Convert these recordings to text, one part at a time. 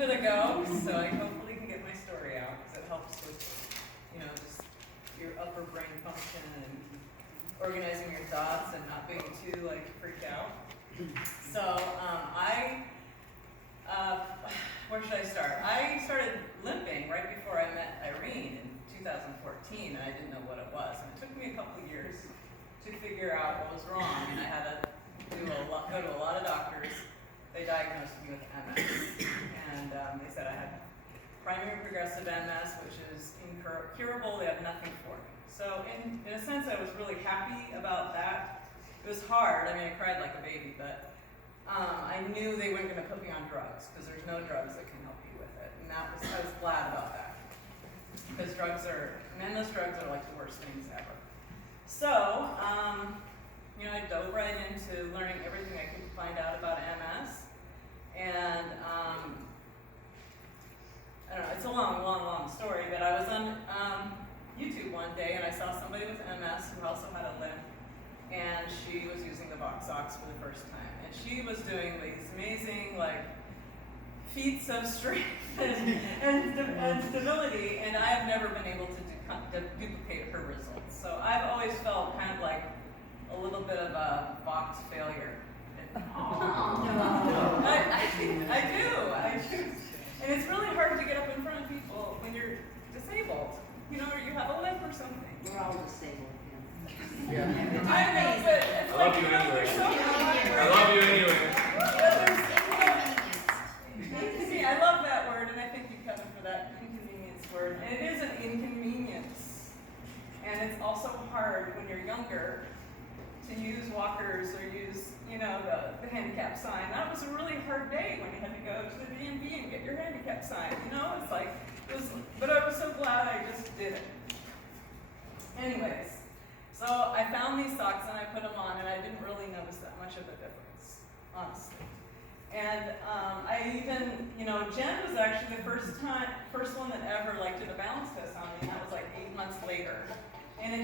bit ago, so I hopefully can get my story out, because it helps with, just your upper brain function and organizing your thoughts and not being too, freaked out. So, where should I start? I started limping right before I met Irene in 2014, and I didn't know what it was. And it took me a couple of years to figure out what was wrong, and I had to go to a lot of doctors. They diagnosed me with MS, and they said I had primary progressive MS, which is incurable. They have nothing for me. So in a sense, I was really happy about that. It was hard. I mean, I cried like a baby, but I knew they weren't going to put me on drugs, because there's no drugs that can help you with it. And I was glad about that, because MS drugs are like the worst things ever. So, I dove right into learning everything I could find out about MS. And I don't know, it's a long story, but I was on YouTube one day and I saw somebody with MS who also had a limp, and she was using the Voxxlife for the first time. And she was doing these amazing, feats of strength and stability, and I have never been able to duplicate her results. So I've always felt kind of like a little bit of a Vox failure. I do. And it's really hard to get up in front of people when you're disabled, or you have a limp or something. We're all disabled. Yeah. I know, but it's I love you anyway. there's so I love you anyway. I love that word, and I thank you, Kevin, for that inconvenience word. And it is an inconvenience. And it's also hard when you're younger to use walkers or use, the handicap sign. That was a really hard day when you had to go to the B&B and get your handicap sign. But I was so glad I just did it. Anyways, so I found these socks and I put them on, and I didn't really notice that much of a difference, honestly. And I even, Jen was actually the first one that ever did a balance test on me, and that was 8 months later. And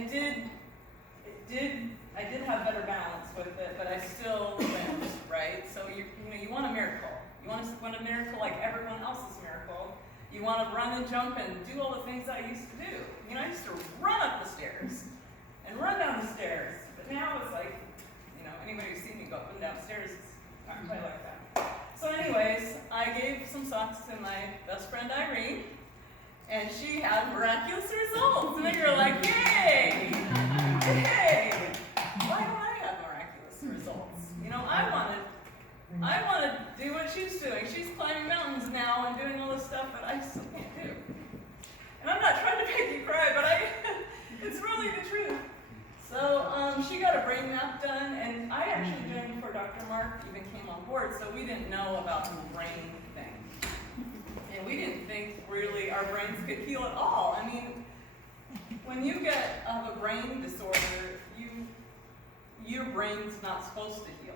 I did have better balance with it, but I still limped, right? So you want a miracle. You want a miracle like everyone else's miracle. You want to run and jump and do all the things I used to do. I used to run up the stairs and run down the stairs. But now it's anybody who's seen me go up and down stairs, it's not quite like that. So anyways, I gave some socks to my best friend Irene, and she had miraculous results. And they were like, yay! Yay! Why don't I have miraculous results? I want to do what she's doing. She's climbing mountains now and doing all this stuff that I still can't do. And I'm not trying to make you cry, but it's really the truth. So she got a brain map done, and I actually joined before Dr. Mark even came on board, so we didn't know about the brain thing. And we didn't think really our brains could heal at all. I mean, when you have a brain disorder, your brain's not supposed to heal.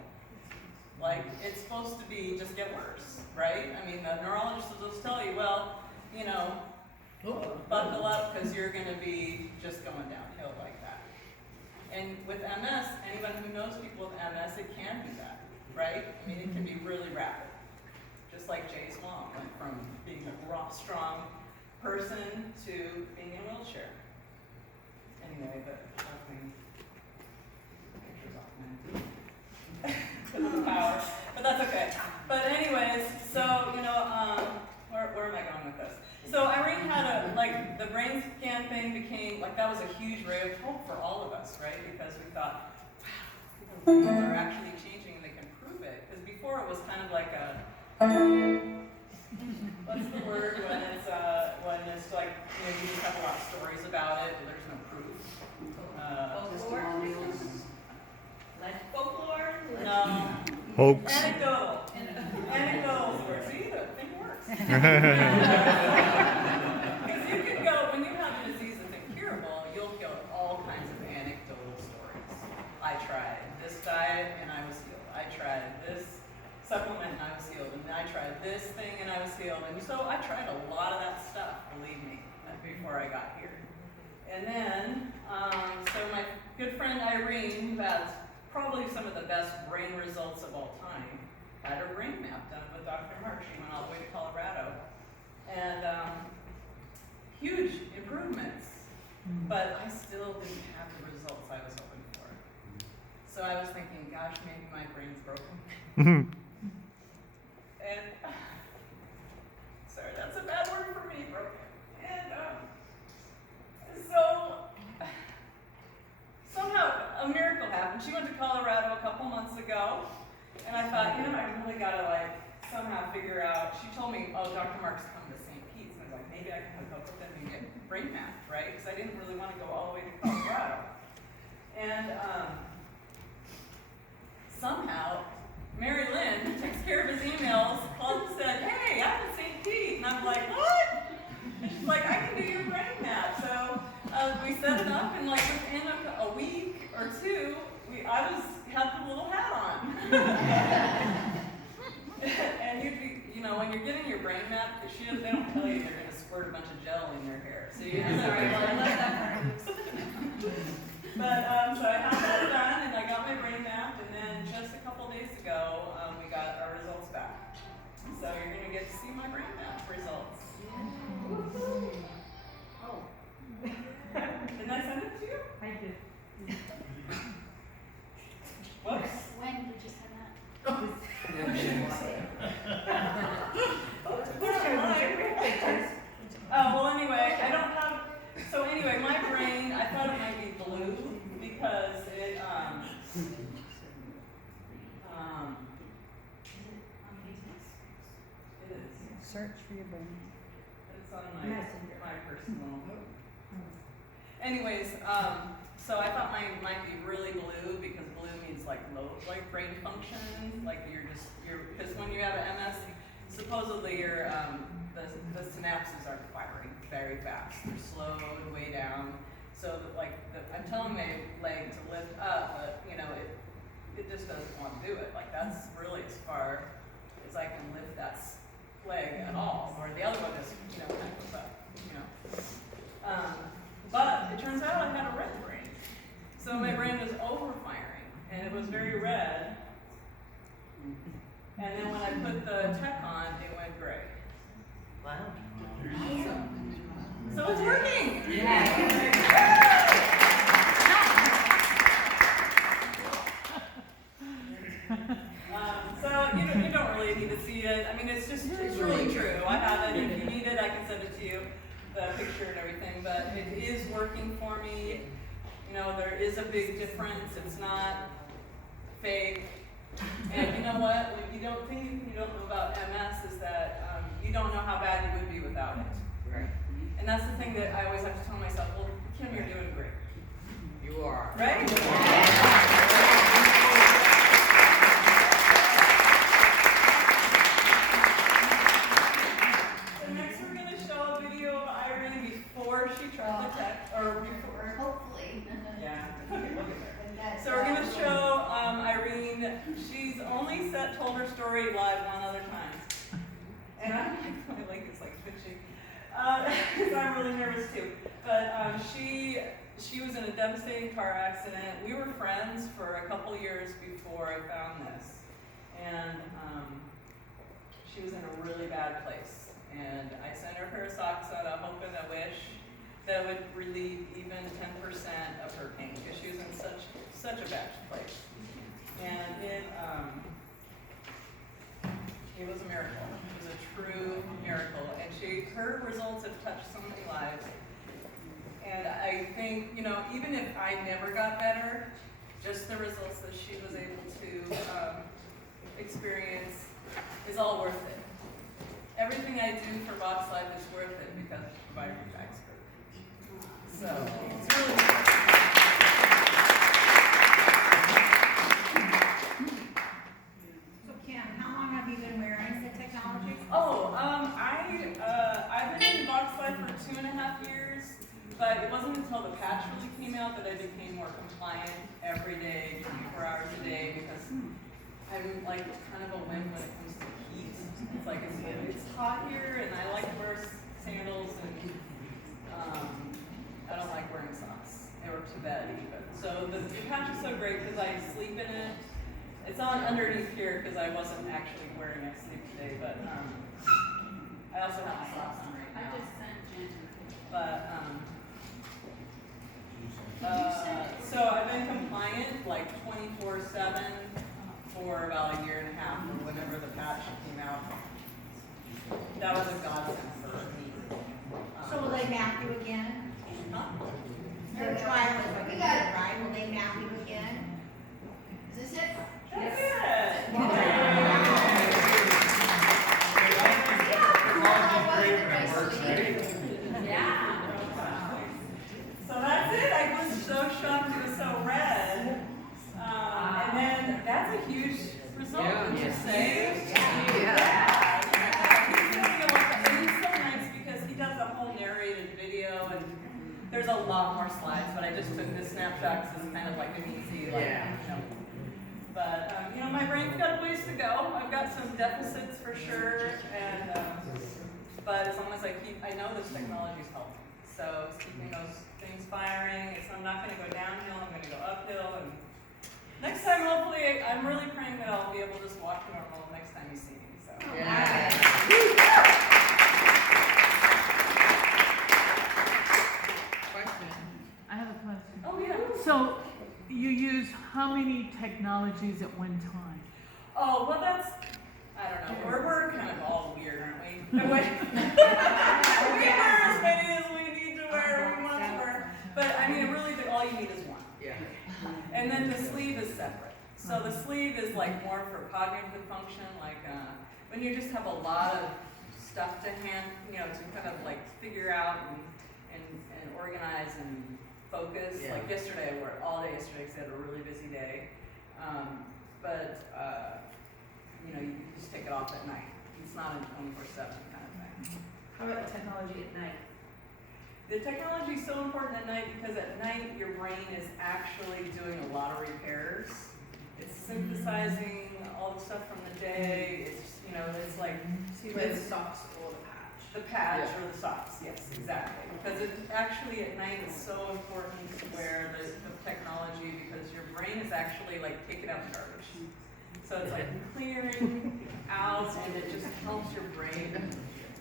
It's supposed to be just get worse, right? I mean, the neurologist will just tell you, buckle up, because you're going to be just going downhill like that. And with MS, anyone who knows people with MS, it can do that, right? I mean, it can be really rapid. Just like Jay's mom went from being a raw, strong person to being in a wheelchair. Anyway, but pictures off now. Because of the power. But that's okay. But anyways, so, where am I going with this? So Irene had the brain scan thing became, that was a huge ray of hope for all of us, right? Because we thought, wow, people are actually changing and they can prove it. Because before it was kind of like a, what's the word when it's you just have a lot of stories about it, but there's no proof. Folklore? No. Hoax. Anecdotal. Anecdotal stories. See, the thing works. Because you can go, when you have a disease that's incurable, you'll get all kinds of anecdotal stories. I tried this diet and I was healed. I tried this supplement and I was healed. And I tried this thing and I was healed. And so I tried a lot of that stuff, believe me, before I got here. And then, so my good friend Irene, who has probably some of the best brain results of all time, had her brain map done with Dr. Mark. She went all the way to Colorado but I still didn't have the results I was hoping for. So I was thinking, gosh, maybe my brain's broken. And sorry, that's a bad word for me, broken. And so somehow a miracle happened. She went to Colorado a couple months ago, and I thought, I really gotta somehow figure out. She told me, oh, Dr. Mark's coming to St. Pete's, and I was like, maybe I can hook up with them and get brain mapped, right? Because I didn't really want to go all the way to Colorado. And somehow, Mary Lynn, who takes care of his emails, called and said, hey, I'm in St. Pete. And I'm like, what? And she's like, I can do your brain map. So we set it up, and within a week or two, I had the little hat on. And when you're getting your brain map, they don't tell you they're going to squirt a bunch of gel in your hair. So you have to But so I had that done, and I got my brain mapped, and then just a couple days ago, we got our results back. So you're going to get to see my brain map results. Oh. Didn't I send it to you? I did. Whoops. When did you send that? Oh, well, anyway, I don't have. So anyway, my brain, I thought it might be blue because it is. Search for your brain. It's on my Messenger. my personal. Anyways, so I thought mine might be really blue because blue means low brain function, because when you have an MS, supposedly the synapses are firing very fast. They're slowed way down. So I'm telling my leg to lift up, but it just doesn't want to do it. That's really as far as I can lift that leg at all. Or the other one is kind of goes up. But it turns out I had a red brain. So my brain was overfiring, and it was very red. And then when I put the tech on, it went gray. Wow. So it's working! So you don't really need to see it. I mean, it's really true. I have it. If you need it, I can send it to you, the picture and everything. But it is working for me. There is a big difference. It's not fake. And you know what? What you don't know about MS is that you don't know how bad you would be without it. Right. And that's the thing that I always have to tell myself, well, Kim, you're doing great. You are. Right? So next we're going to show a video of Irene before she tried the tech, or before. Hopefully. Yeah, look at her. So we're going to show Irene. She's only told her story live one other time. And my leg is twitching. Because I'm really nervous too. But she was in a devastating car accident. We were friends for a couple years before I found this. And she was in a really bad place. And I sent her a pair of socks out, a hope and a wish that would relieve even 10% of her pain, because she was in such a bad place. And it was a miracle. It was a true miracle. And her results have touched so many lives. And I think, even if I never got better, just the results that she was able to experience is all worth it. Everything I do for Voxxlife is worth it because of my expert. So it's really So Kim, how long have you been wearing the technology? Oh, I've been in Voxxlife for 2.5 years, but it wasn't until the patch really came out that I became more compliant every day, 24 hours a day, because I'm kind of a wimp when it comes to heat. It's hot here, and I like to wear sandals, and I don't like wearing socks or to bed even. So the patch is so great because I sleep in it. It's on underneath here because I wasn't actually wearing it sleep today, but I also have the socks on right now. I just sent Jen. But There's a lot more slides, but I just took this snapshot because it's kind of like an easy, like, Yeah. you know. But, my brain's got a ways to go. I've got some deficits for sure, and, but as long as I know this technology's helping. So it's keeping those things firing. I'm not going to go downhill, I'm going to go uphill. And next time, hopefully, I'm really praying that I'll be able to just walk normal next time you see me. So. Yeah. Question. I have a question. Oh, yeah. So you use how many technologies at one time? Oh, well, I don't know. We're kind of all weird, aren't we? We wear as many as we need to wear, we want to wear. But I mean, really, all you need is one. Yeah. And then the sleeve is separate. So the sleeve is like more for cognitive function, like when you just have a lot of stuff to to kind of like figure out and organize and focus. Yeah. Like yesterday, I worked all day yesterday because I had a really busy day. You just take it off at night. It's not a 24/7 kind of thing. How about technology at night? The technology is so important at night because at night your brain is actually doing a lot of repairs. It's synthesizing all the stuff from the day. It's like The socks or the patch? the patch or the socks. Yes, exactly. Because it actually at night is so important to wear the technology because your brain is actually like taking out the garbage. So it's like clearing out, and it just helps your brain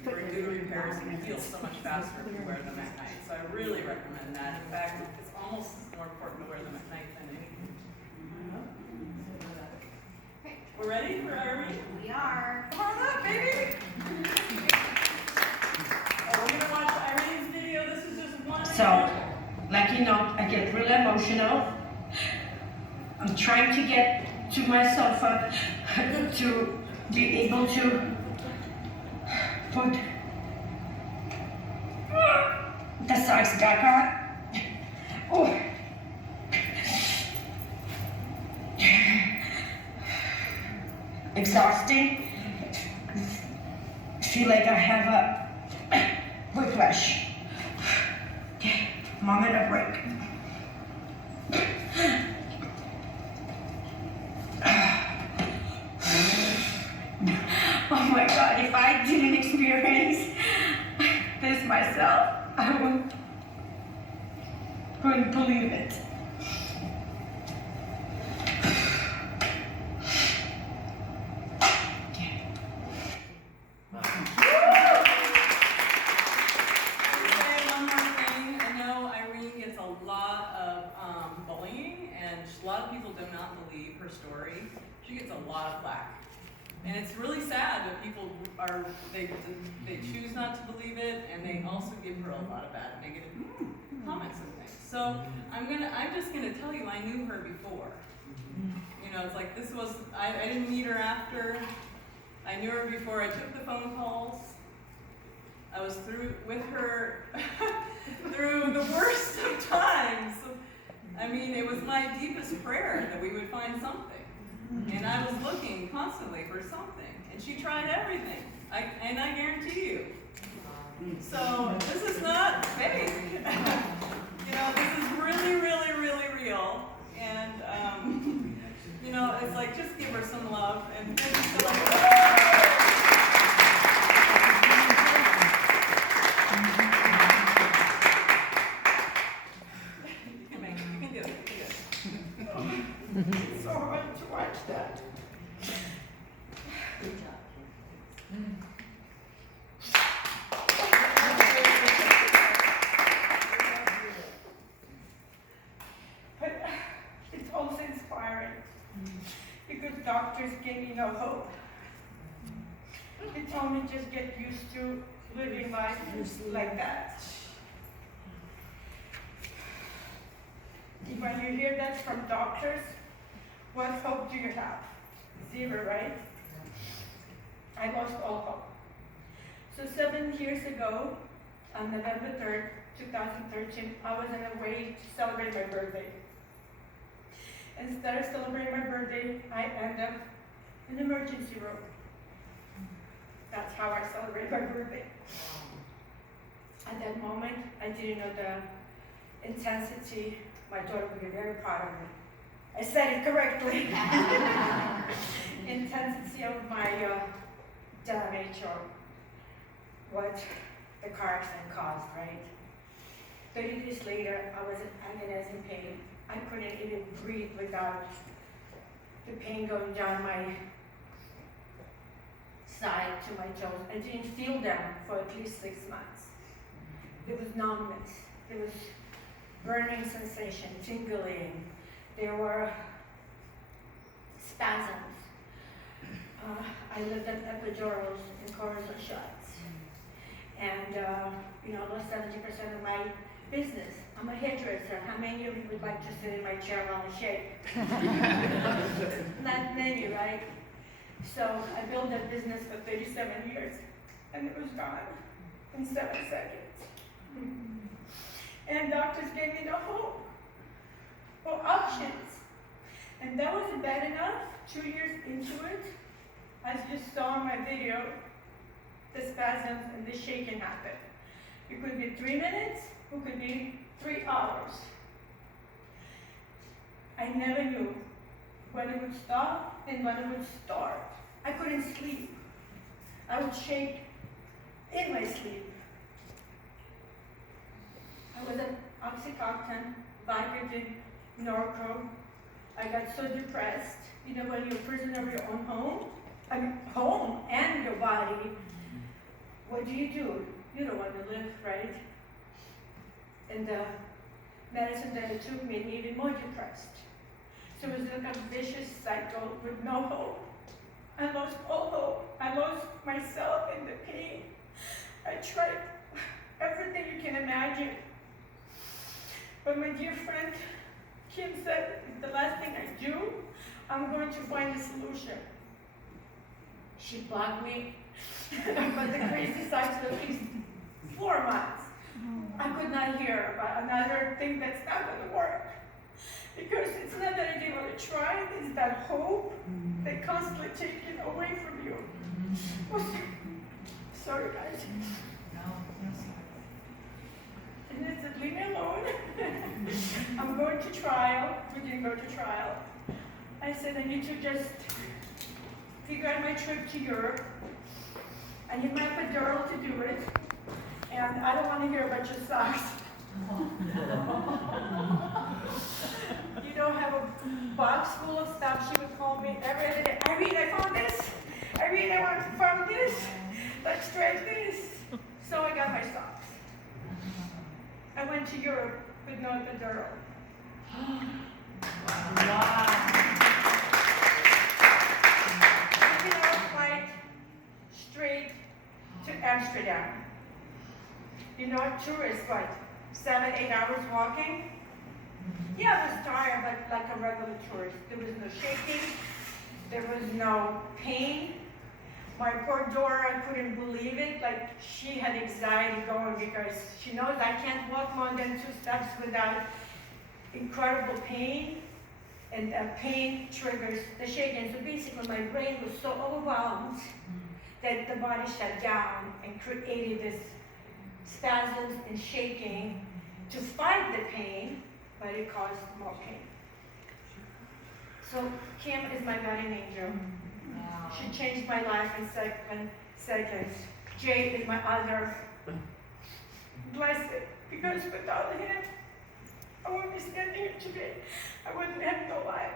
do the repairs and heal so much faster if you wear them at night. So I really recommend that. In fact, it's almost more important to wear them at night than anything. We're ready for Irene? We are. Come on up, baby! We're gonna watch Irene's video. This is just one. So, I get really emotional. I'm trying to get to myself to be able to put the socks back on. Oh. Exhausting. Feel like I have a whiplash. Moment of break. Oh my God, if I didn't experience this myself, I wouldn't believe it. One more thing. I know Irene gets a lot of bullying, and a lot of people do not believe her story. She gets a lot of flack. And it's really sad that people they choose not to believe it, and they also give her a lot of bad negative comments and things. So I'm just gonna tell you, I knew her before. It's like I didn't meet her after. I knew her before I took the phone calls. I was with her through the worst of times. I mean, it was my deepest prayer that we would find something. And I was looking constantly for something. And she tried everything. And I guarantee you. So this is not fake. This is really, really, really real. And, it's like, just give her some love. And just like, you can do it. It's so hard to watch that. But it's also inspiring because doctors gave me no hope. They told me just get used to living life like that. When you hear that from doctors, what hope do you have? Zero, right? I lost all hope. So 7 years ago, on November 3rd, 2013, I was on a way to celebrate my birthday. Instead of celebrating my birthday, I ended up in the emergency room. That's how I celebrate my birthday. At that moment, I didn't know intensity, my daughter would be very proud of me. I said it correctly. Intensity of my damage or what the car accident caused, right? 30 days later, I was in agonizing pain. I couldn't even breathe without the pain going down my side to my toes. I didn't feel them for at least 6 months. There was numbness. There was burning sensation, tingling. There were spasms. I lived on epidurals and cortisone shots. And, I lost 70% of my business. I'm a hairdresser. How many of you would like to sit in my chair while I shave? Not many, right? So I built that business for 37 years, and it was gone in 7 seconds. And doctors gave me no hope or options. And that wasn't bad enough. 2 years into it, I just saw in my video the spasms and the shaking happen. It could be 3 minutes, it could be 3 hours. I never knew when it would stop and when it would start. I couldn't sleep. I would shake in my sleep. I was on Oxycontin, Vicodin, Norco. I got so depressed. When you're a prisoner of your own home, home and your body, what do? You don't want to live, right? And the medicine that it took made me even more depressed. So it was like a vicious cycle with no hope. I lost all hope. I lost myself in the pain. I tried everything you can imagine. But my dear friend Kim said, the last thing I do, I'm going to find a solution. She blocked me about the crazy sides for at least 4 months. I could not hear about another thing that's not going to work. Because it's not that I didn't want to try, it's that hope that constantly taken away from you. Sorry, guys. And they said, leave me alone. I'm going to trial. We didn't go to trial. I said, I need to just figure out my trip to Europe. I need my epidural to do it. And I don't want to hear about your socks. Have a box full of stuff. She would call me every other day. Irene, I found this. Irene, I found this. Let's try this. So I got my socks. I went to Europe with no epidural. Wow. Taking our flight straight to Amsterdam. Tourists, 7, 8 hours walking? Yeah, I was tired, but like a regular tourist. There was no shaking. There was no pain. My poor daughter, I couldn't believe it. She had anxiety going because she knows I can't walk more than 2 steps without incredible pain. And that pain triggers the shaking. So basically, my brain was so overwhelmed that the body shut down and created this spasms and shaking to fight the pain, but it caused more pain. So Kim is my guardian angel. Wow. She changed my life in 7 seconds. Jay is my other blessed, because without him, I wouldn't be standing here today. I wouldn't have no life.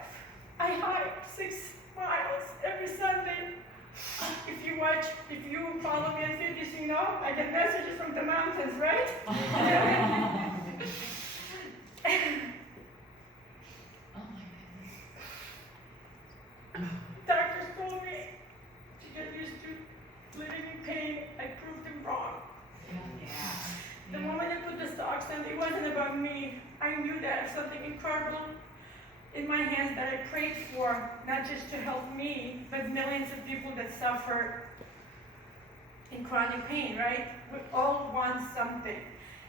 I hike 6 miles every Sunday. If you follow me on Facebook, I get messages from the mountains, right? Doctors told me to get used to living in pain. I proved them wrong. The moment I put the socks on, it wasn't about me. I knew that something incredible in my hands that I prayed for, not just to help me, but millions of people that suffer in chronic pain, right? We all want something.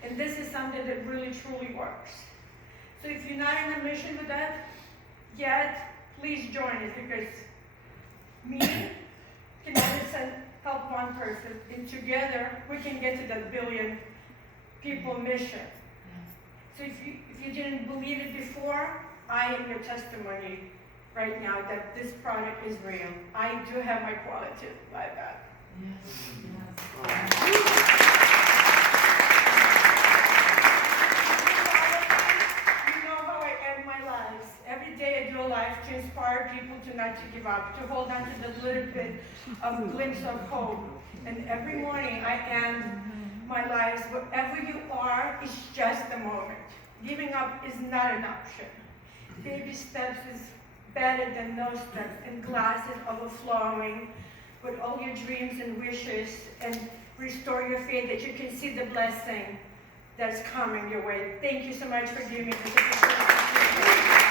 And this is something that really, truly works. So if you're not in a mission with that yet, please join us, because me can only help one person, and together we can get to that billion people mission. So if you didn't believe it before, I am your testimony right now that this product is real. I do have my quality like that. You know how I end my lives. Every day I do a life to inspire people to not to give up, to hold on to the little bit of glimpse of hope. And every morning I end my lives, wherever you are, is just a moment. Giving up is not an option. Baby steps is better than no steps, and glasses overflowing with all your dreams and wishes, and restore your faith that you can see the blessing that's coming your way. Thank you so much for giving me this opportunity.